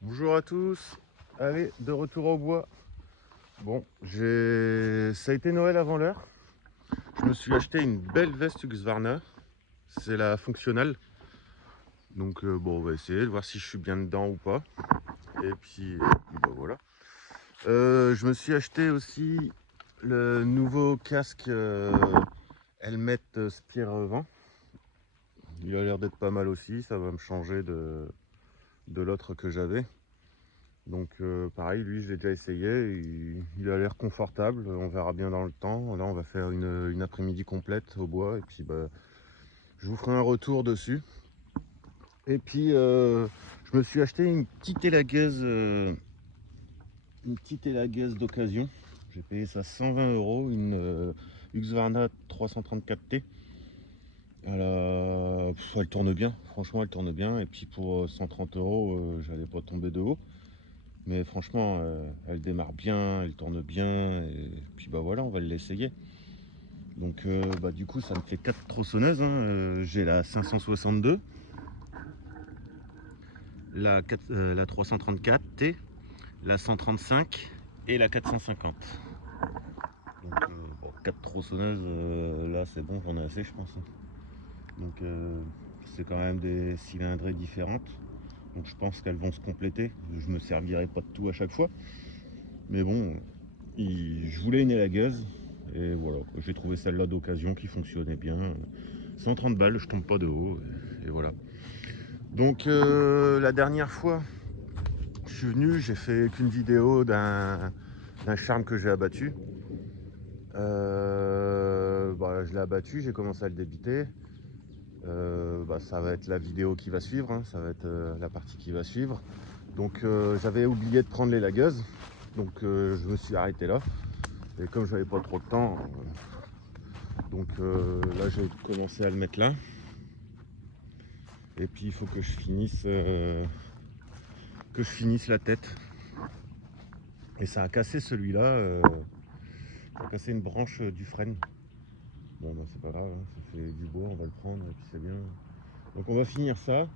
Bonjour à tous, allez, de retour au bois. Bon, ça a été Noël avant l'heure. Je me suis acheté une belle veste Husqvarna, c'est la fonctionnelle. Donc bon, on va essayer de voir si je suis bien dedans ou pas. Et puis bah, voilà. Je me suis acheté aussi le nouveau casque Helmet Spire Vent. Il a l'air d'être pas mal aussi, ça va me changer de l'autre que j'avais. Donc pareil, lui je l'ai déjà essayé, il a l'air confortable, on verra bien dans le temps. Là on va faire une après-midi complète au bois et puis bah, je vous ferai un retour dessus. Et puis je me suis acheté une petite élagueuse d'occasion. J'ai payé ça 120 €, une Husqvarna 334T. Elle tourne bien, franchement elle tourne bien. Et puis pour 130 €, j'allais pas tomber de haut. Mais franchement, elle démarre bien, elle tourne bien, et puis bah voilà, on va l'essayer. Donc bah du coup, ça me fait 4 tronçonneuses, hein. J'ai la 562, la 334T, la 135 et la 450. Donc bon, 4 tronçonneuses, là c'est bon, j'en ai assez je pense. Donc c'est quand même des cylindrées différentes. Donc je pense qu'elles vont se compléter. Je me servirai pas de tout à chaque fois. Mais bon, je voulais une élagueuse. Et voilà, j'ai trouvé celle-là d'occasion qui fonctionnait bien. 130 balles, je tombe pas de haut. Et voilà. Donc la dernière fois, je suis venu, j'ai fait qu'une vidéo d'un charme que j'ai abattu. Bah, je l'ai abattu, j'ai commencé à le débiter. Bah, ça va être la vidéo qui va suivre, hein, ça va être la partie qui va suivre. Donc j'avais oublié de prendre l'élagueuse, donc je me suis arrêté là. Et comme j'avais pas trop de temps, donc là j'ai commencé à le mettre là. Et puis il faut que je finisse la tête. Et ça a cassé celui-là, ça a cassé une branche du frêne. Bon bah c'est pas grave, hein, ça fait du bois, on va le prendre et puis c'est bien. Donc on va finir ça.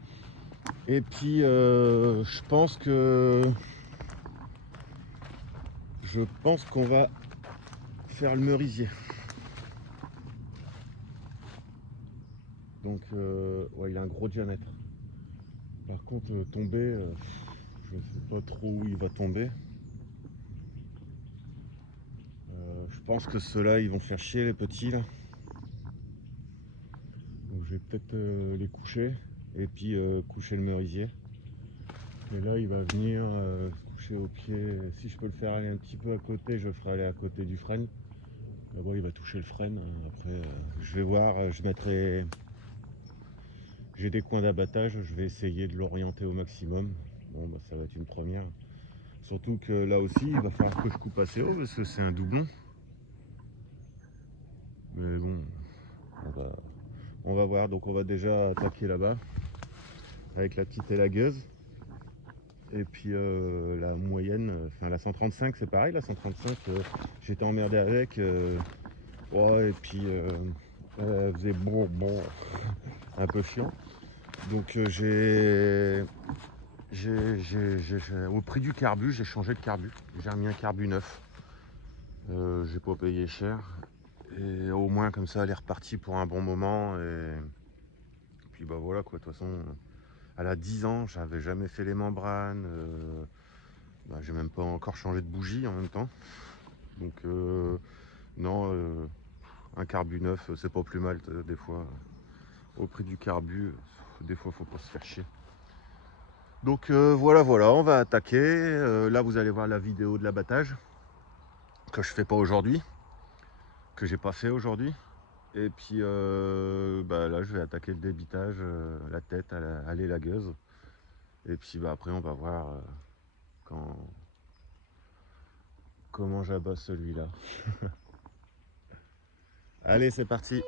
Et puis je pense qu'on va faire le merisier. Donc ouais, il a un gros diamètre. Par contre tomber, je ne sais pas trop où il va tomber. Je pense que ceux-là ils vont faire chier les petits là. Donc je vais peut-être les coucher et puis coucher le merisier. Et là il va venir coucher au pied. Si je peux le faire aller un petit peu à côté, je le ferai aller à côté du frêne. D'abord il va toucher le frêne. Après je vais voir, j'ai des coins d'abattage, je vais essayer de l'orienter au maximum. Bon bah ça va être une première. Surtout que là aussi il va falloir que je coupe assez haut parce que c'est un doublon. Mais bon, on va voir. Donc on va déjà attaquer là-bas avec la petite élagueuse. Et puis la moyenne, enfin la 135 c'est pareil, la 135 j'étais emmerdé avec. Ouais, et puis elle faisait bon, un peu chiant. Donc au prix du carbu, j'ai changé de carbu. J'ai remis un carbu neuf. J'ai pas payé cher. Et au moins comme ça elle est repartie pour un bon moment. Et puis bah voilà quoi, de toute façon elle a 10 ans, j'avais jamais fait les membranes. Bah, j'ai même pas encore changé de bougie en même temps. Donc non, un carbu neuf c'est pas plus mal des fois. Au prix du carbu, des fois faut pas se faire chier. Donc voilà, on va attaquer. Là vous allez voir la vidéo de l'abattage que je fais pas aujourd'hui, que j'ai pas fait aujourd'hui. Et puis bah, là je vais attaquer le débitage, la tête à l'élagueuse. Et puis bah, après on va voir comment j'abats celui-là. Allez c'est parti.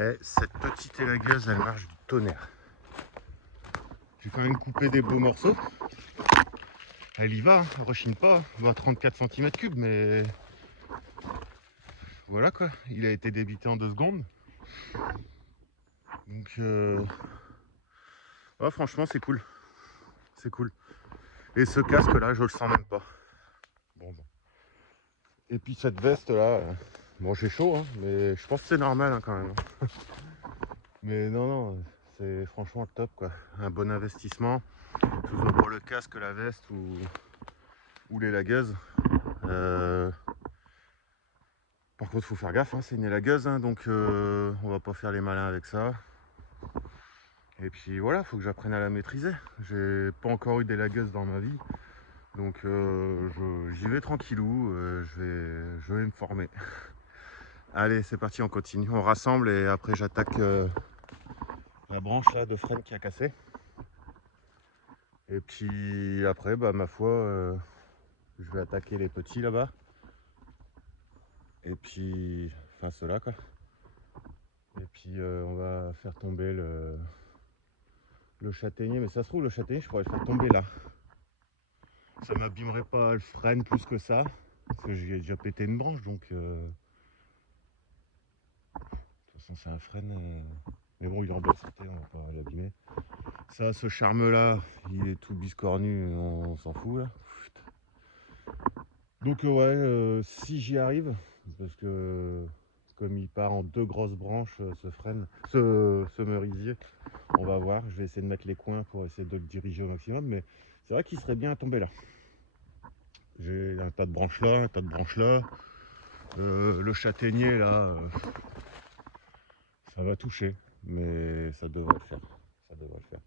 Et cette petite élagueuse, elle marche du tonnerre. J'ai quand même coupé des beaux morceaux. Elle y va, elle rechigne pas. Bon, 34 cm3, mais voilà quoi. Il a été débité en 2 secondes. Donc, ouais, franchement, c'est cool. C'est cool. Et ce casque là, je le sens même pas. Bon. Et puis cette veste là, bon, j'ai chaud, hein, mais je pense que c'est normal hein, quand même. Mais non, c'est franchement top quoi. Un bon investissement, que ce soit pour le casque, la veste ou les lagueuses. Par contre, faut faire gaffe, hein, c'est une élagueuse, hein, donc on va pas faire les malins avec ça. Et puis voilà, faut que j'apprenne à la maîtriser. J'ai pas encore eu d'élagueuse dans ma vie, donc j'y vais tranquillou. Je vais me former. Allez, c'est parti, on continue, on rassemble et après j'attaque la branche là de freine qui a cassé. Et puis après, bah ma foi, je vais attaquer les petits là-bas. Et puis, enfin ceux-là quoi. Et puis on va faire tomber le châtaignier, mais ça se trouve le châtaignier je pourrais le faire tomber là. Ça m'abîmerait pas le frein plus que ça, parce que j'ai déjà pété une branche donc de toute façon c'est un frein, mais bon il est en bonne santé, on va pas l'abîmer. Ça, ce charme là, il est tout biscornu, on s'en fout là. Donc ouais, si j'y arrive, parce que comme il part en 2 grosses branches, ce merisier, on va voir. Je vais essayer de mettre les coins pour essayer de le diriger au maximum, mais c'est vrai qu'il serait bien à tomber là. J'ai un tas de branches là, un tas de branches là. Le châtaignier là, ça va toucher, mais ça devrait le faire. Ça devrait le faire.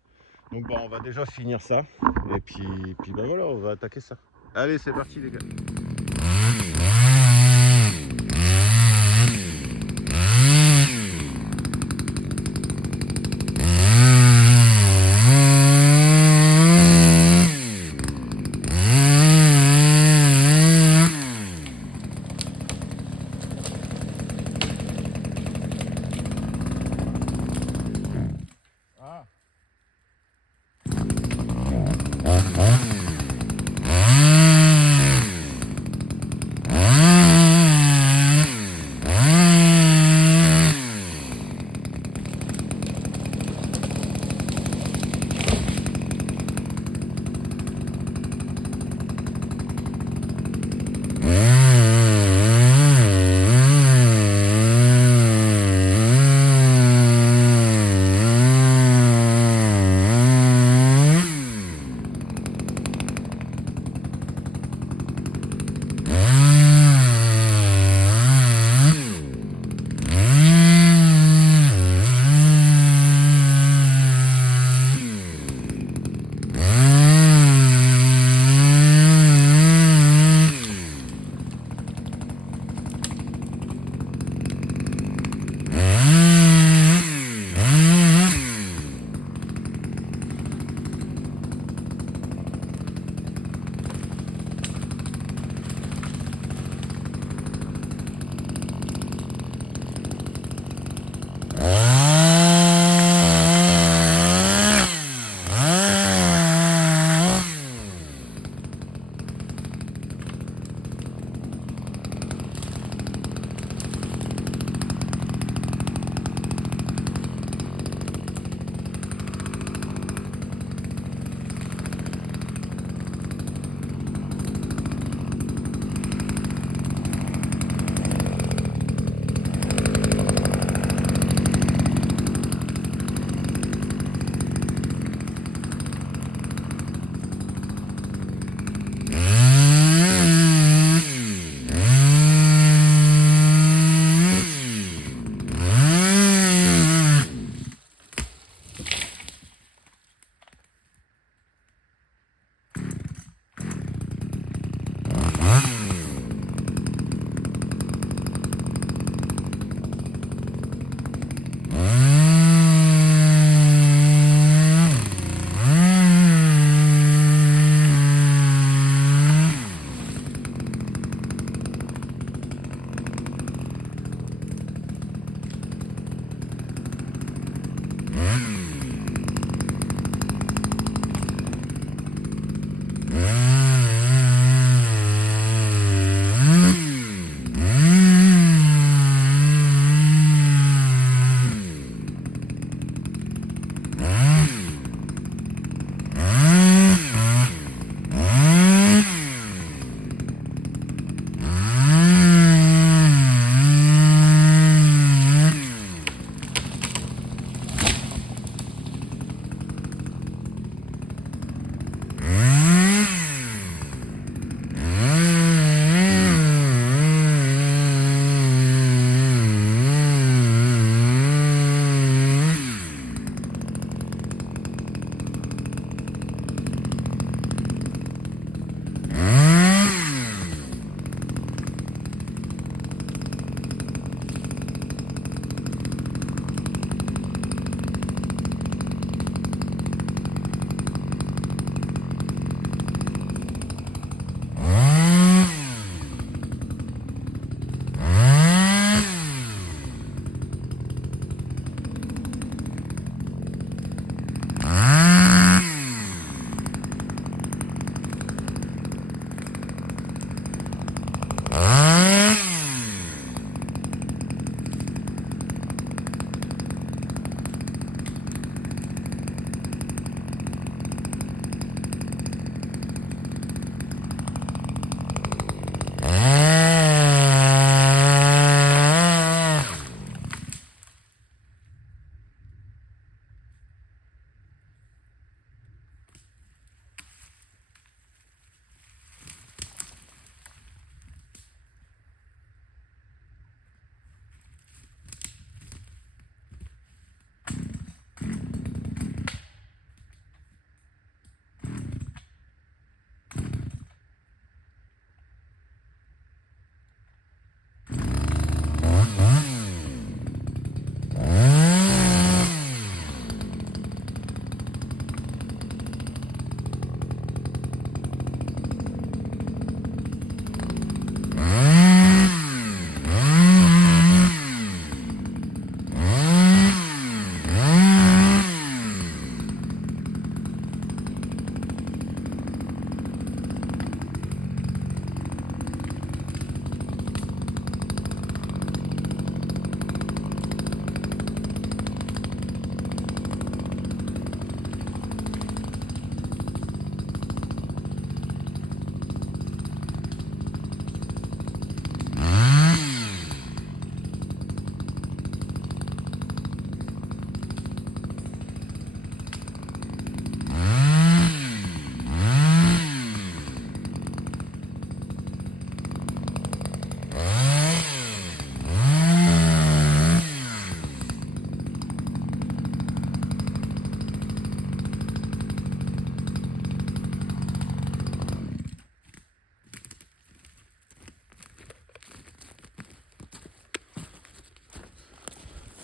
Donc bon, on va déjà finir ça, et puis bah voilà, on va attaquer ça. Allez, c'est parti les gars.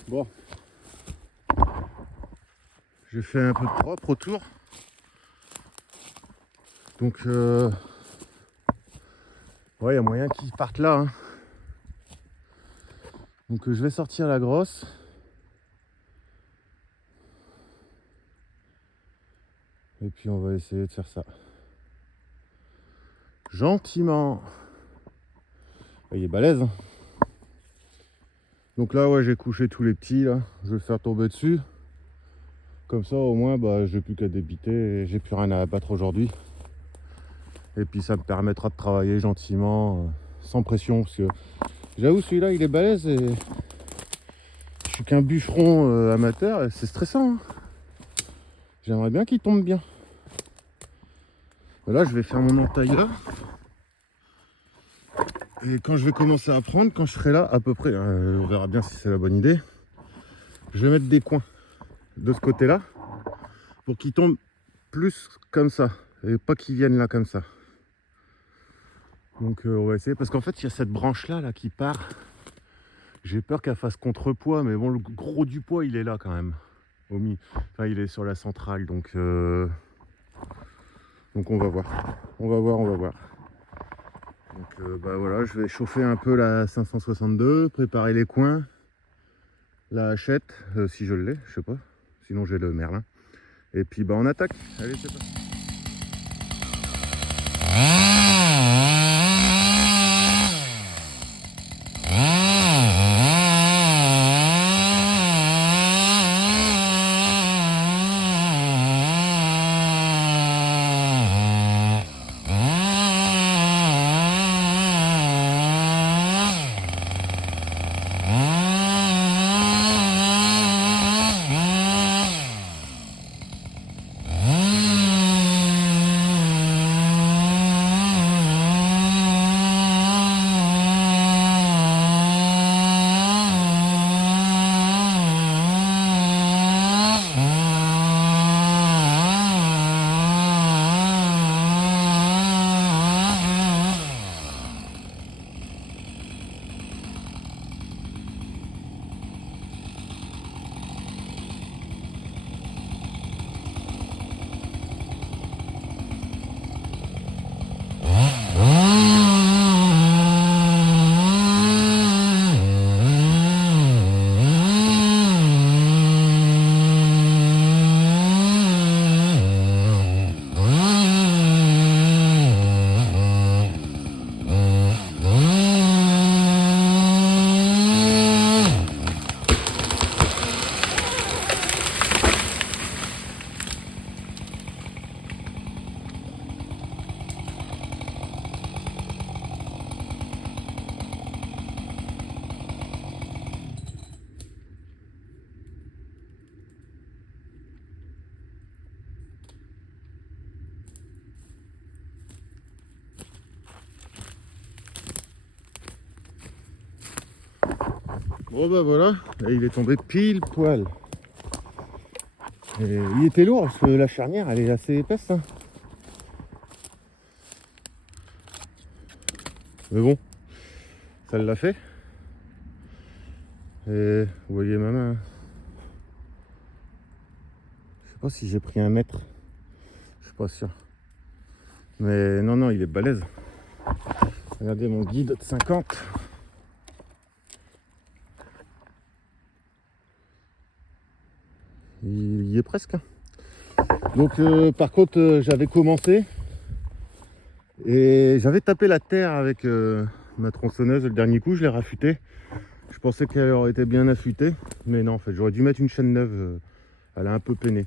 Bon, j'ai fait un peu de propre autour. Donc, ouais, il y a moyen qu'ils partent là. Hein. Donc, je vais sortir la grosse. Et puis, on va essayer de faire ça. Gentiment. Il est balèze. Hein. Donc là, ouais, j'ai couché tous les petits. Là. Je vais le faire tomber dessus. Comme ça, au moins, bah, j'ai plus qu'à débiter. Et j'ai plus rien à abattre aujourd'hui. Et puis, ça me permettra de travailler gentiment, sans pression. Parce que j'avoue, celui-là, il est balèze. Et je suis qu'un bûcheron amateur. Et c'est stressant. Hein. J'aimerais bien qu'il tombe bien. Là, je vais faire mon entailleur. Et quand je vais commencer à prendre, quand je serai là, à peu près, on verra bien si c'est la bonne idée, je vais mettre des coins de ce côté-là pour qu'ils tombent plus comme ça et pas qu'ils viennent là comme ça. Donc on va essayer parce qu'en fait il y a cette branche-là là, qui part. J'ai peur qu'elle fasse contrepoids, mais bon, le gros du poids il est là quand même. Enfin, il est sur la centrale, donc on va voir. On va voir. Donc bah voilà, je vais chauffer un peu la 562, préparer les coins, la hachette, si je l'ai, je sais pas, sinon j'ai le Merlin. Et puis bah on attaque, allez c'est parti. Bon bah voilà, et il est tombé pile poil. Et il était lourd parce que la charnière elle est assez épaisse. Hein. Mais bon, ça l'a fait. Et vous voyez ma main. Je sais pas si j'ai pris 1 mètre. Je suis pas sûr. Mais non, il est balèze. Regardez mon guide de 50. Il y est presque. Donc par contre j'avais commencé et j'avais tapé la terre avec ma tronçonneuse. Le dernier coup je l'ai raffûté. Je pensais qu'elle aurait été bien affûtée, mais non en fait j'aurais dû mettre une chaîne neuve. Elle a un peu peiné.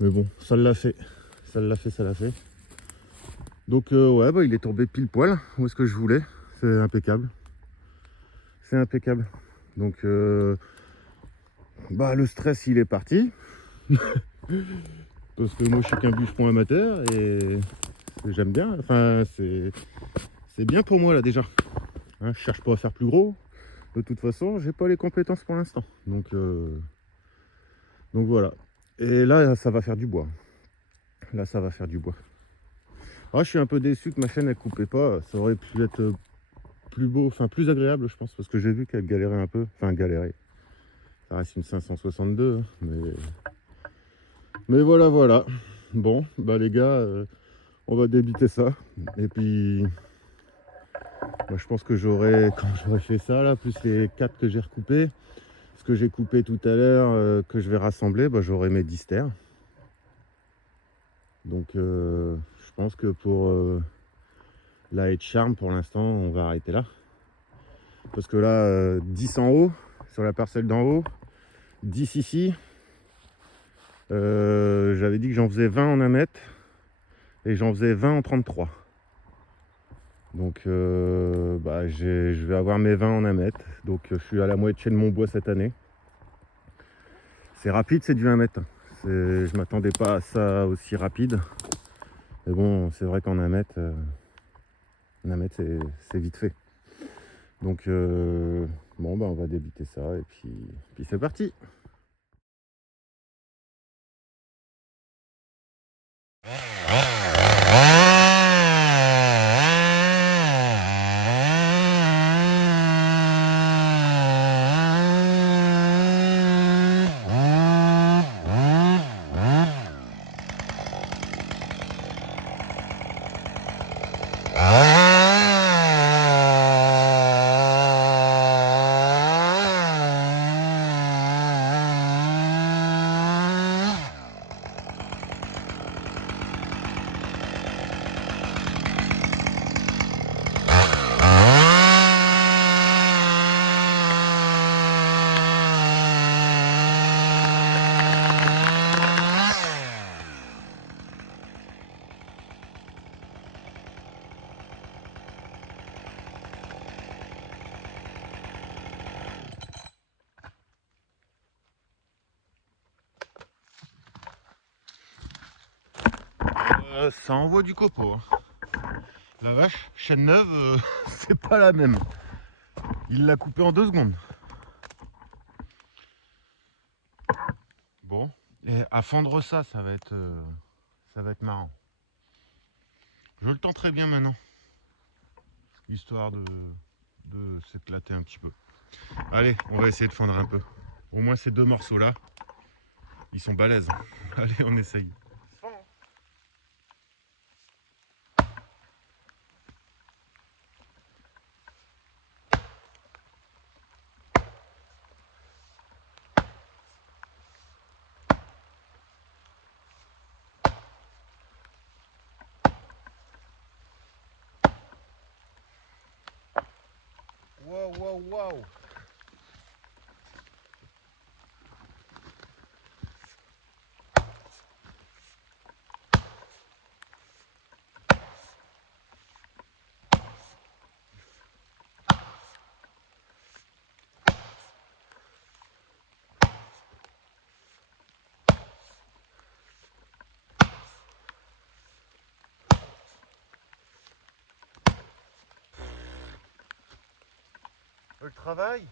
Mais bon, ça l'a fait. Ça l'a fait. Donc ouais bah il est tombé pile poil. Où est-ce que je voulais? C'est impeccable. C'est impeccable. Donc bah le stress il est parti. Parce que moi je suis qu'un bûcheron amateur et j'aime bien, enfin c'est bien pour moi là déjà. Hein, je cherche pas à faire plus gros. De toute façon, j'ai pas les compétences pour l'instant. Donc voilà. Et là ça va faire du bois. Là ça va faire du bois. Ah, je suis un peu déçu que ma chaîne elle coupait pas. Ça aurait pu être plus beau, enfin plus agréable je pense, parce que j'ai vu qu'elle galérait un peu, enfin galérait. Ça reste une 562, hein, mais voilà. Bon, bah les gars, on va débiter ça. Et puis, moi je pense que quand j'aurai fait ça là, plus les 4 que j'ai recoupés, ce que j'ai coupé tout à l'heure, que je vais rassembler, bah, j'aurai mes 10 terres. Donc je pense que pour la haie de charme, pour l'instant, on va arrêter là. Parce que là, 10 en haut, sur la parcelle d'en haut, 10 ici. J'avais dit que j'en faisais 20 en 1 mètre et j'en faisais 20 en 33. Donc bah, je vais avoir mes 20 en 1 mètre. Donc je suis à la moitié de mon bois cette année. C'est rapide, c'est du 1 mètre. Je m'attendais pas à ça aussi rapide. Mais bon, c'est vrai qu'en 1 mètre, c'est vite fait. Donc bon, bah, on va débiter ça et puis c'est parti. Ça envoie du copeau. Hein. La vache, chaîne neuve, c'est pas la même. Il l'a coupé en 2 secondes. Bon, et à fendre ça, ça va être marrant. Je le tenterai bien maintenant, histoire de s'éclater un petit peu. Allez, on va essayer de fendre un peu. Au moins ces 2 morceaux là, ils sont balèzes. Allez, on essaye. Waouh. Le travail.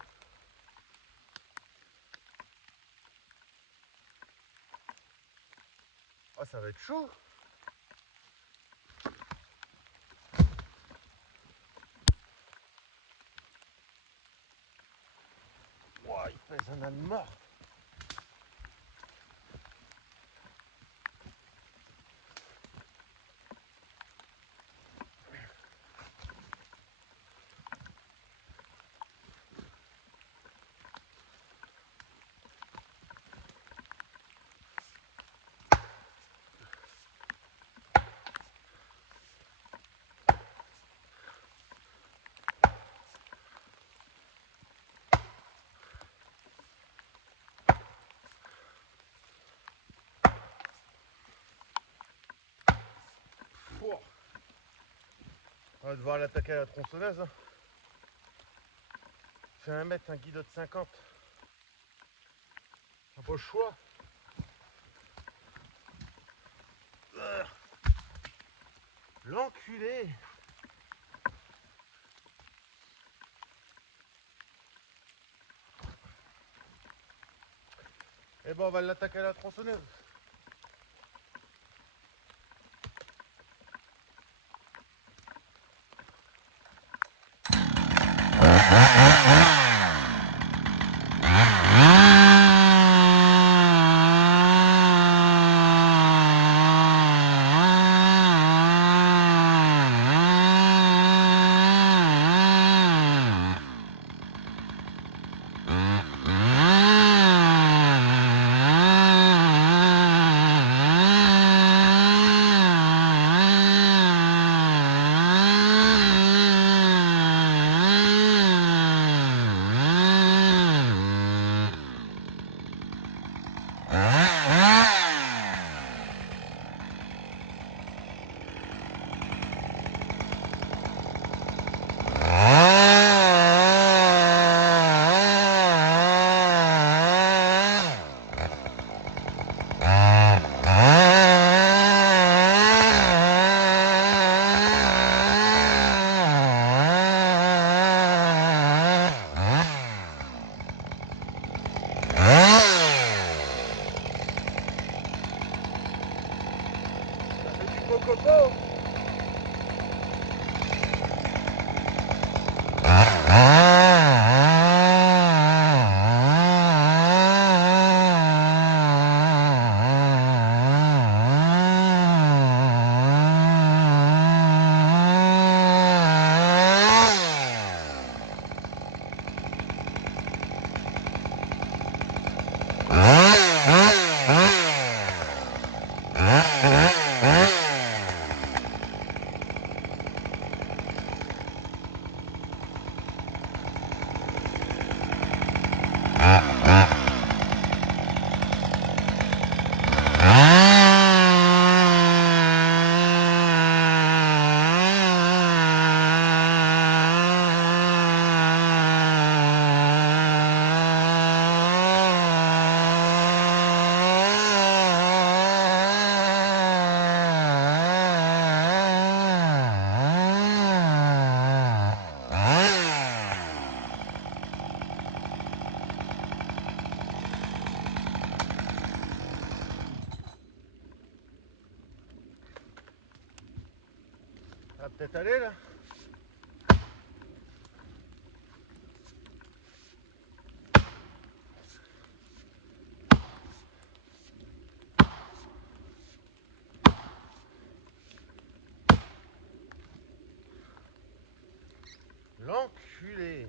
Ah, ça va être chaud. Ouah, il pèse un âne mort. Oh. On va devoir l'attaquer à la tronçonneuse. Hein. Fait 1 mètre, un guidot de 50. T'as pas le choix. L'enculé. Eh ben on va l'attaquer à la tronçonneuse. Ça va peut-être aller là. L'enculé.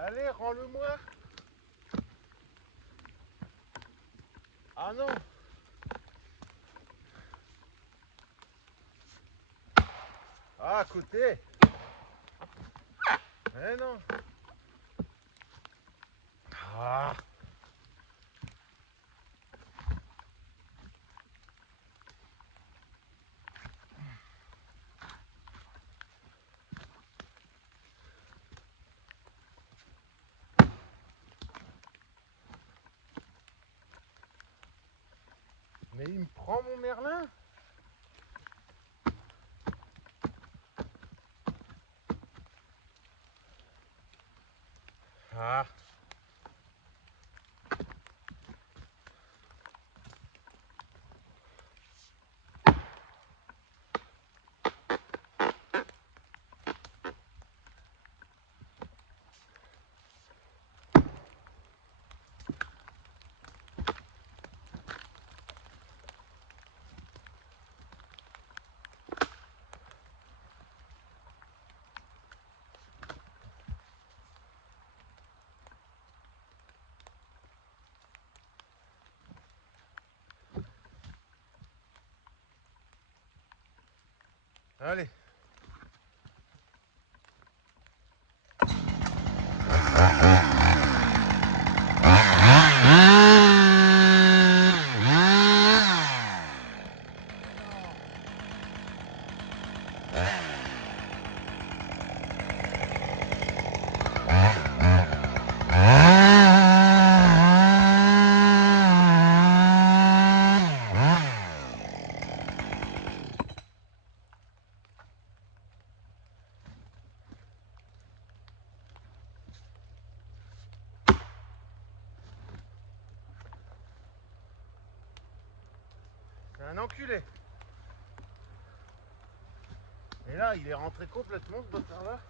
Allez, rends-le-moi. Ah non. Ah, à côté. Eh non. Ah. Mais il me prend mon merlin. Ah. Allez. un enculé. Et là, il est rentré complètement ce bâtard-là.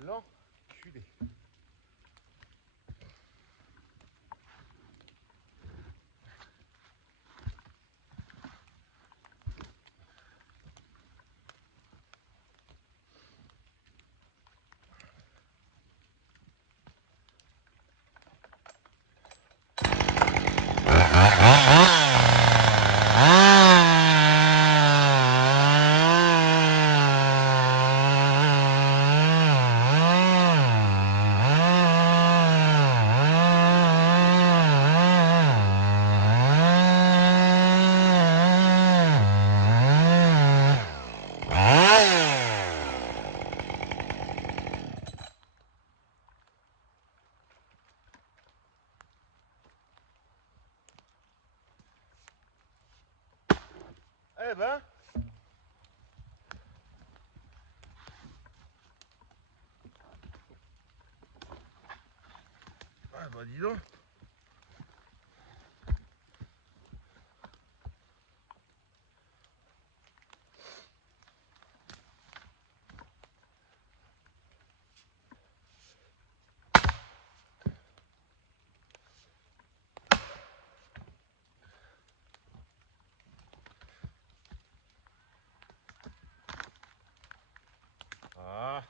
L'enculé. Eh ben, ah bah dis donc. Ah.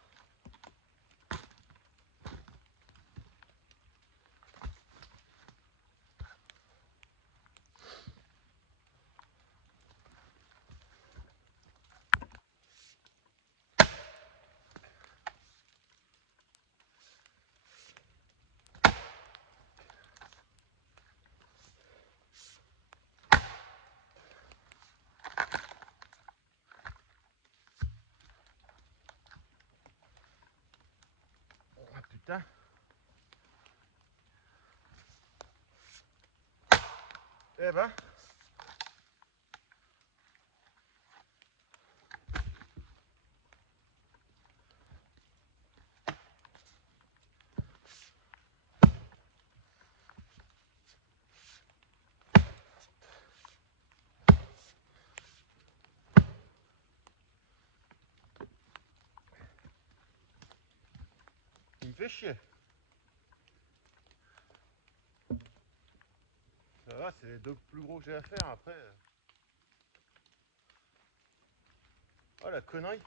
Ah putain. Eh ben. Il me fait chier. Ça va, c'est les deux plus gros que j'ai à faire après. Oh la connerie.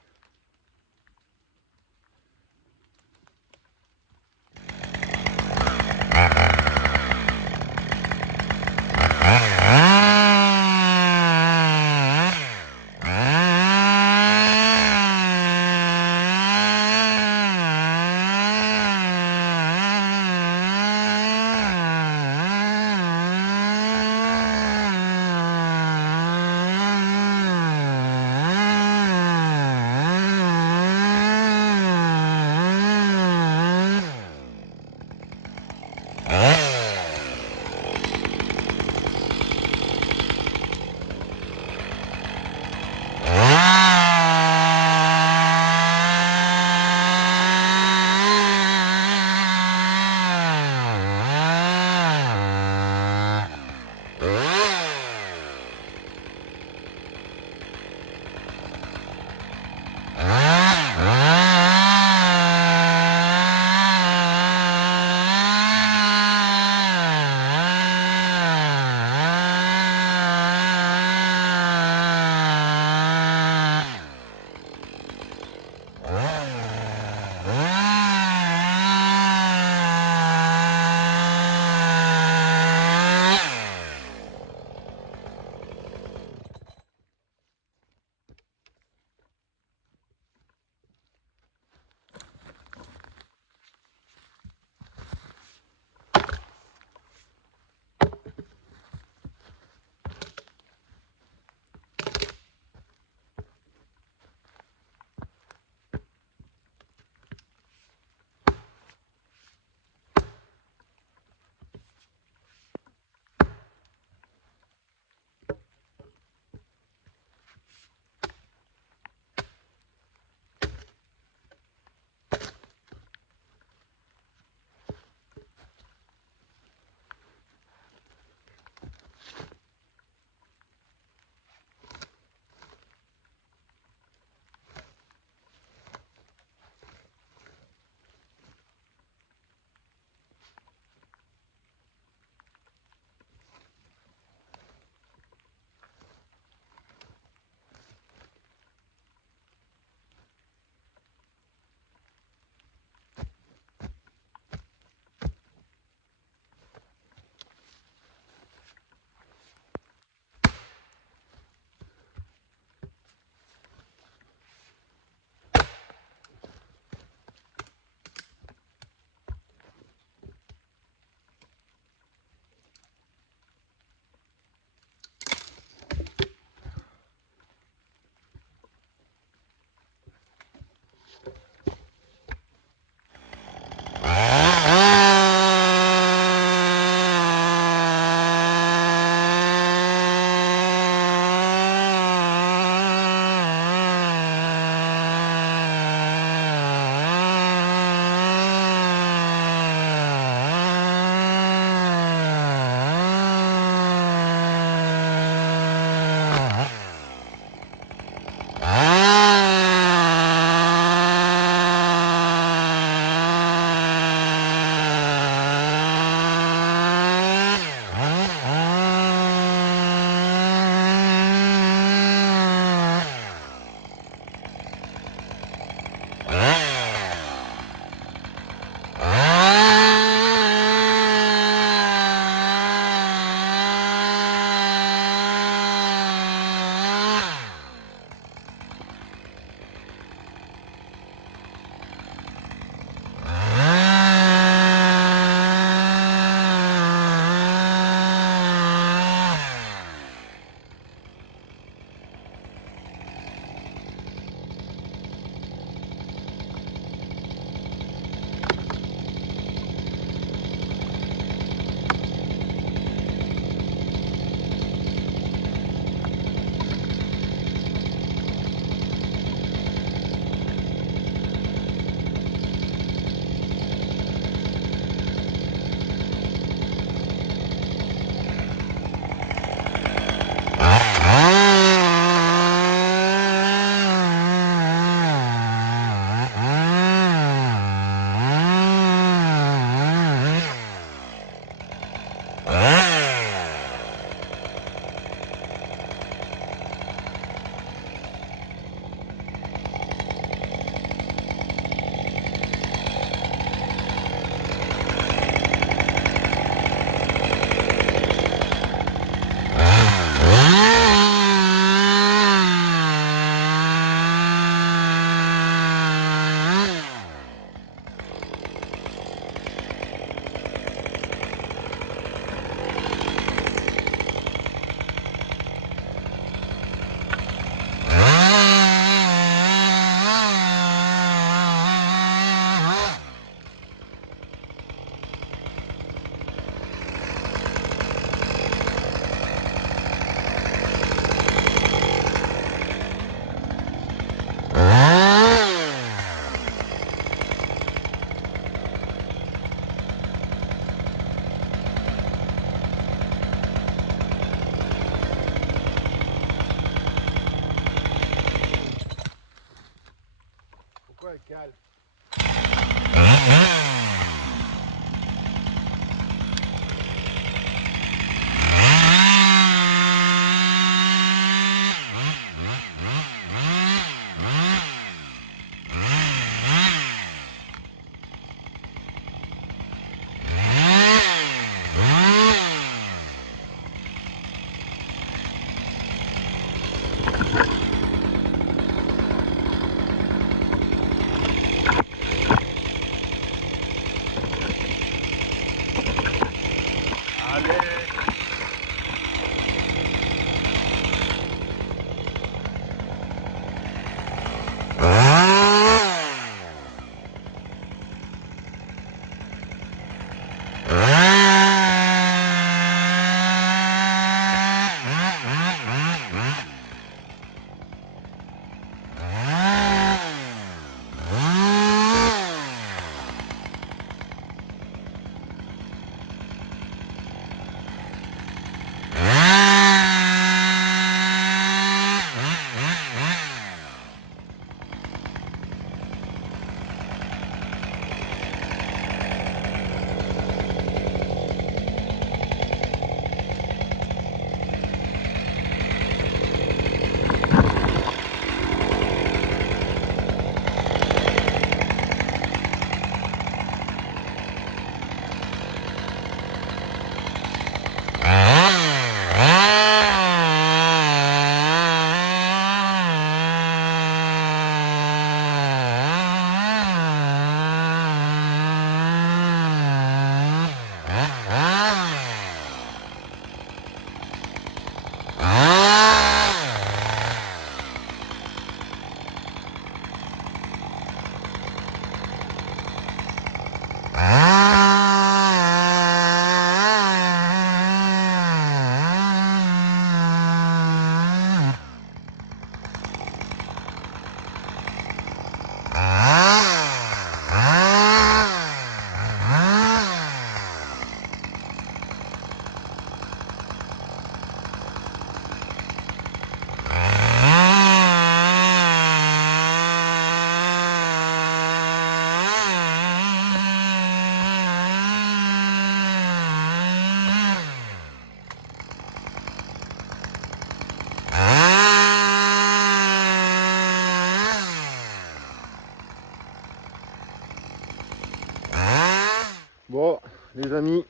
Bon, les amis,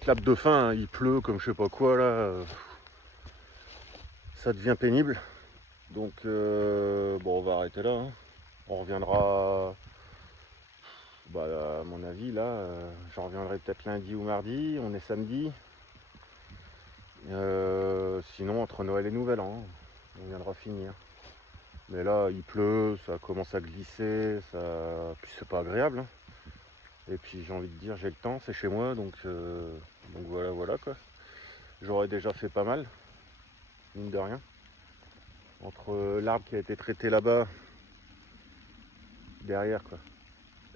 clap de fin, hein, il pleut comme je sais pas quoi là, ça devient pénible. Donc on va arrêter là. Hein. On reviendra, à mon avis là, j'en reviendrai peut-être lundi ou mardi. On est samedi. Sinon entre Noël et Nouvel An, on viendra finir. Mais là, il pleut, ça commence à glisser, puis c'est pas agréable. Hein. Et puis j'ai envie de dire, j'ai le temps, c'est chez moi, donc voilà quoi. J'aurais déjà fait pas mal, mine de rien. Entre l'arbre qui a été traité là-bas, derrière quoi.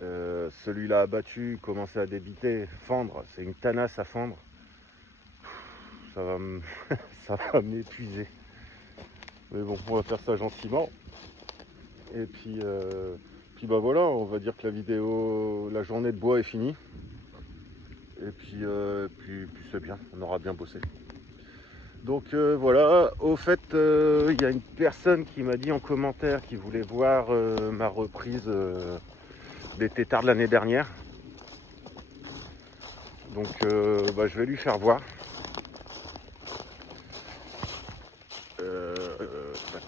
Celui-là abattu, commencer à débiter, fendre, c'est une tanasse à fendre. Ça va ça va m'épuiser. Mais bon, on va faire ça gentiment. Et puis voilà, on va dire que la journée de bois est finie. Et puis c'est bien, on aura bien bossé. Donc voilà, au fait, il y a une personne qui m'a dit en commentaire qu'il voulait voir ma reprise des têtards de l'année dernière. Donc je vais lui faire voir.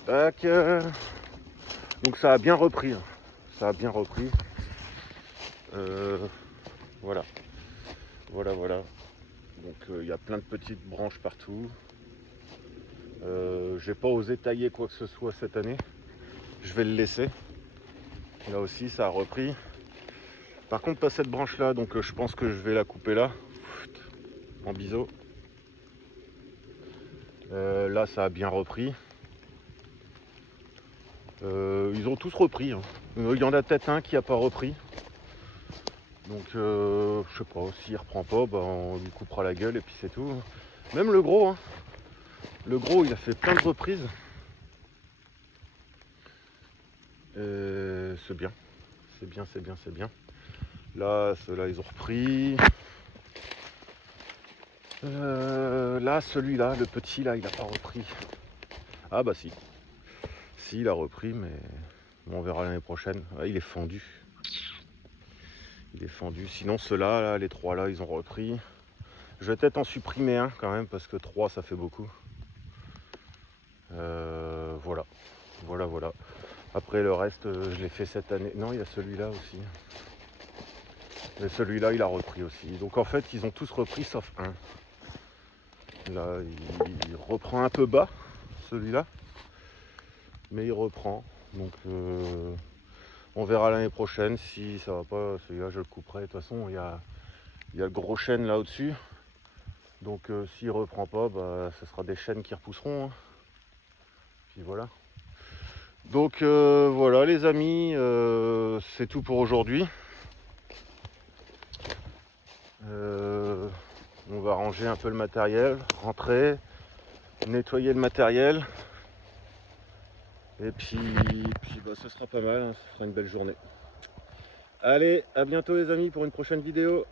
Tac. Donc ça a bien repris. Hein. Ça a bien repris. Voilà. Donc il y a plein de petites branches partout. J'ai pas osé tailler quoi que ce soit cette année. Je vais le laisser. Là aussi ça a repris. Par contre pas cette branche là, donc je pense que je vais la couper là. En biseau. Là ça a bien repris. Ils ont tous repris. Hein. Il y en a peut-être un qui n'a pas repris. Donc je sais pas, s'il reprend pas, on lui coupera la gueule et puis c'est tout. Même le gros, hein. Le gros il a fait plein de reprises. C'est bien. C'est bien. Là, ceux-là ils ont repris. Là, celui-là, le petit là, il a pas repris. Ah bah si. Si, il a repris, mais on verra l'année prochaine. Ah, il est fendu. Sinon ceux-là, là, les trois là, ils ont repris. Je vais peut-être en supprimer un quand même, parce que 3 ça fait beaucoup. Voilà. Après le reste, je l'ai fait cette année. Non, il y a celui-là aussi. Et celui-là, il a repris aussi. Donc en fait, ils ont tous repris sauf un. Là, il reprend un peu bas, celui-là. Mais il reprend. Donc on verra l'année prochaine si ça va pas. Celui-là, je le couperai. De toute façon, il y a le gros chêne là au-dessus. Donc s'il reprend pas, bah, ce sera des chênes qui repousseront. Hein. Puis voilà. Donc voilà les amis, c'est tout pour aujourd'hui. On va ranger un peu le matériel, rentrer, nettoyer le matériel. Et puis bah, ce sera pas mal, hein, ce sera une belle journée. Allez, à bientôt les amis pour une prochaine vidéo.